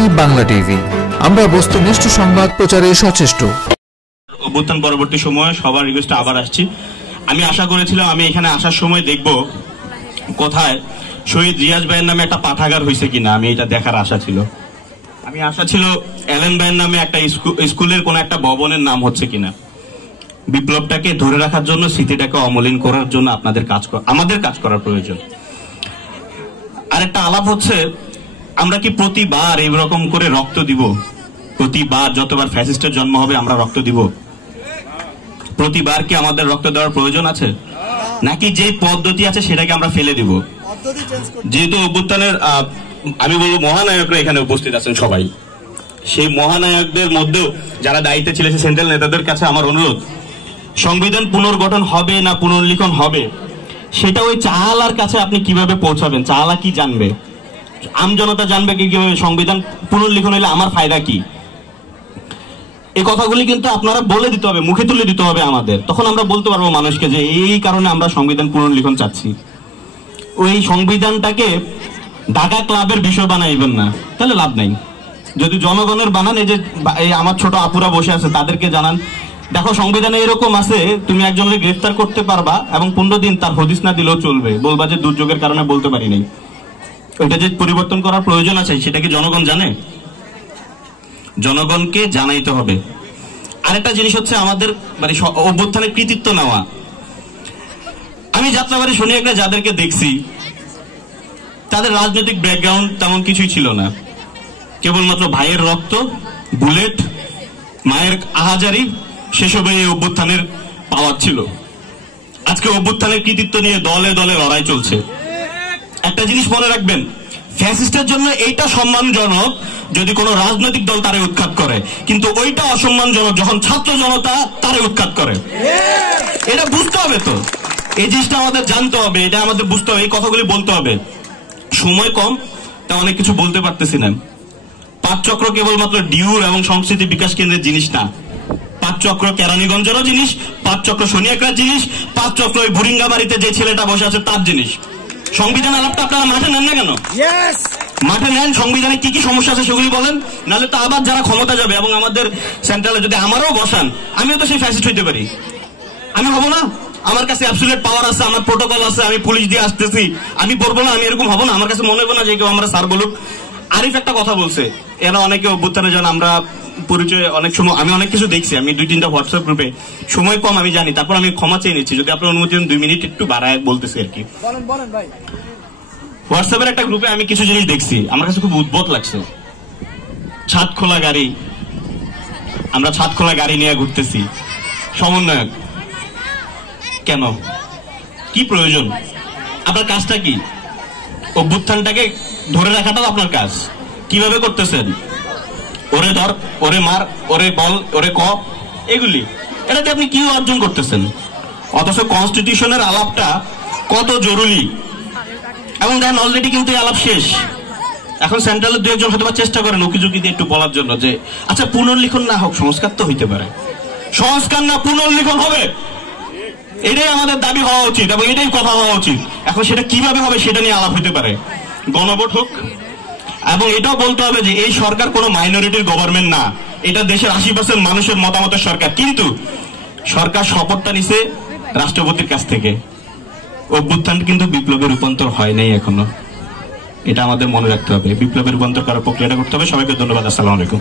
City Bangla TV, আমরা বস্তুনিষ্ঠ সংবাদ প্রচারে সচেষ্ট। অভ্যুত্থান পরবর্তী সময়ে সবার রিকোয়েস্টে আবার আসছি। আমি আশা করেছিলাম আমি এখানে আসার সময় দেখব কোথায় শহীদ রিয়াজ ভাইয়ের নামে একটা পাঠাগার হয়েছে কিনা, আমি এটা দেখার আশা ছিল। আমি আশা ছিল এলেন ভাইয়ের নামে একটা স্কুলের কোন একটা ভবনের নাম হচ্ছে কিনা। বিপ্লবটাকে ধরে রাখার জন্য, স্মৃতিটাকে অমলিন করার জন্য আমাদের কাজ করার প্রয়োজন। আর একটা আলাপ হচ্ছে, আমরা কি প্রতিবার এইরকম করে রক্ত দিব? প্রতিবার যতবার ফ্যাসিস্টের জন্ম হবে আমরা রক্ত দিব? প্রতিবার কি আমাদের রক্ত দেওয়ার প্রয়োজন আছে, নাকি যে পদ্ধতি আছে সেটাকে আমরা ফেলে দিব? যেহেতু অভ্যুত্থানের আমি বলবো মহানায়করা এখানে উপস্থিত আছেন সবাই, সেই মহানায়কদের মধ্যেও যারা দায়িত্বে ছিলেন সেন্ট্রাল নেতাদের কাছে আমার অনুরোধ, সংবিধান পুনর্গঠন হবে না পুনর্লিখন হবে সেটা ওই চাহালার কাছে আপনি কিভাবে পৌঁছাবেন? চাহালা কি জানবে? আমজনতা জানবে কি কিভাবে সংবিধান পুনর্লিখন হলে আমার ফায়দা কি? এই কথাগুলি কিন্তু আপনারা বলে দিতে হবে, মুখে তুলে দিতে হবে আমাদের। তখন আমরা বলতে পারবো মানুষকে যে এই কারণে আমরা সংবিধান পুনর্লিখন চাচ্ছি। ওই সংবিধানটাকে ঢাকা ক্লাবের বিষয় বানাইবেন না, তাহলে লাভ নাই। যদি জনগণের বানান, এই যে আমার ছোট আপুরা বসে আছে তাদেরকে জানান, দেখো সংবিধানে এরকম আছে, তুমি একজনকে গ্রেফতার করতে পারবা এবং 15 দিন তার হদিস না দিলেও চলবে, বলবা যে দুর্যোগের কারণে বলতে পারি নাই। ওইটা যে পরিবর্তন করার প্রয়োজন আছে সেটা কি জনগণ জানে? জনগণকে জানাইতে হবে। আরেকটা জিনিস হচ্ছে আমাদের মানে অভ্যুত্থানের কৃতিত্ব নেওয়া। আমি যাত্রাবাড়ি শুনি একটা যাদেরকে দেখছি তাদের রাজনৈতিক ব্যাকগ্রাউন্ড তেমন কিছুই ছিল না, কেবলমাত্র ভাইয়ের রক্ত, বুলেট, মায়ের আহাজারি, সেসবে এই অভ্যুত্থানের পাওয়ার ছিল। আজকে অভ্যুত্থানের কৃতিত্ব নিয়ে দলে দলে লড়াই চলছে। একটা জিনিস মনে রাখবেন, ফ্যাসিস্টের জন্য এইটা সম্মানজনক যদি কোনো রাজনৈতিক দল তারে উৎখাত করে, কিন্তু ওইটা অসম্মানজনক যখন ছাত্র জনতা তারে উৎখাত করে। এটা বুঝতে হবে, তো এই জিনিসটা আমাদের জানতে হবে, এটা আমাদের বুঝতে হবে, এই কথাগুলি বলতে হবে। সময় কম, তা অনেক কিছু বলতে পারতেছি না। পাঁচ চক্র কেবলমাত্র ডিউর এবং সংস্কৃতি বিকাশ কেন্দ্রের জিনিস না, পাঁচ চক্র কেরানীগঞ্জেরও জিনিস, পাঁচ চক্র শনিয়াকড়ার জিনিস, পাঁচ চক্র ওই বুরিঙ্গাবাড়িতে যে ছেলেটা বসে আছে তার জিনিস। সংবিধান আলাপটা আপনারা মাঠে নেন না কেন? মাঠে নেন, সংবিধানে কি কি সমস্যা আছে সেগুলি বলেন, নাহলে তো আবার যারা ক্ষমতা যাবে এবং আমাদের সেন্ট্রালে যদি আমারও বসান, আমিও তো সেই ফ্যাসিস্ট হইতে পারি। আমি হব না? আমার কাছে অ্যাবসলিউট পাওয়ার আছে, আমার প্রোটোকল আছে, আমি পুলিশ দিয়ে আসতেছি, আমি পড়বো না? আমি এরকম হব না? আমার কাছে মনে হবে না যে কেউ আমরা স্যার বলুক। আরিফ একটা কথা বলছে, এরা অনেকে অভ্যুত্থানে যান, আমরা পরিচয় অনেক সময় আমি অনেক কিছু দেখছি, আমি 2-3টা হোয়াটসঅ্যাপ গ্রুপে, সময় কম আমি জানি, তারপর আমি ক্ষমা চেয়ে নিচ্ছি, যদি আপনার অনুমতি দেন 2 মিনিট একটু বাড়ায় বলতেছি আর কি। হোয়াটসঅ্যাপের একটা গ্রুপে আমি কিছু জিনিস দেখছি, আমার কাছে খুব উদ্ভট লাগছে। ছাদ খোলা গাড়ি, আমরা ছাদ খোলা গাড়ি নিয়ে ঘুরতেছি, সমন্বয়ক কেন? কি প্রয়োজন? আপনার কাজটা কি? অভ্যুত্থানটাকে ধরে রাখাটাও আপনার কাজ। কিভাবে করতেছেন? ওরে ধর, ওরে মার, ওরে বল, ওরে ক, এগুলি এটাতে আপনি কি অর্জন করতেছেন? অথচ কনস্টিটিউশনের আলাপটা কত জরুরি, এবং দেখেন অলরেডি কিন্তু আলাপ শেষ। এখন সেন্ট্রালের 2-1 জন হয়তো চেষ্টা করেন উকিঝুঁকি দিয়ে একটু বলার জন্য যে আচ্ছা পুনর্লিখন না হোক, সংস্কার তো হইতে পারে। সংস্কার না পুনর্লিখন হবে, এটাই আমাদের দাবি হওয়া উচিত এবং এটাই কথা হওয়া উচিত। এখন সেটা কিভাবে হবে সেটা নিয়ে আলাপ হইতে পারে, গণভোট হোক। এবং এটাও বলতে হবে যে এই সরকার কোনো মাইনরিটির গভর্নমেন্ট না, এটা দেশের 80% মানুষের মতামতের সরকার। কিন্তু সরকার শপথটা নিছে রাষ্ট্রপতির কাছ থেকে। অভ্যুত্থান কিন্তু বিপ্লবের রূপান্তর হয় নাই এখনো, এটা আমাদের মনে রাখতে হবে। বিপ্লবের রূপান্তর করার প্রক্রিয়াটা করতে হবে। সবাইকে ধন্যবাদ। আসসালামু আলাইকুম।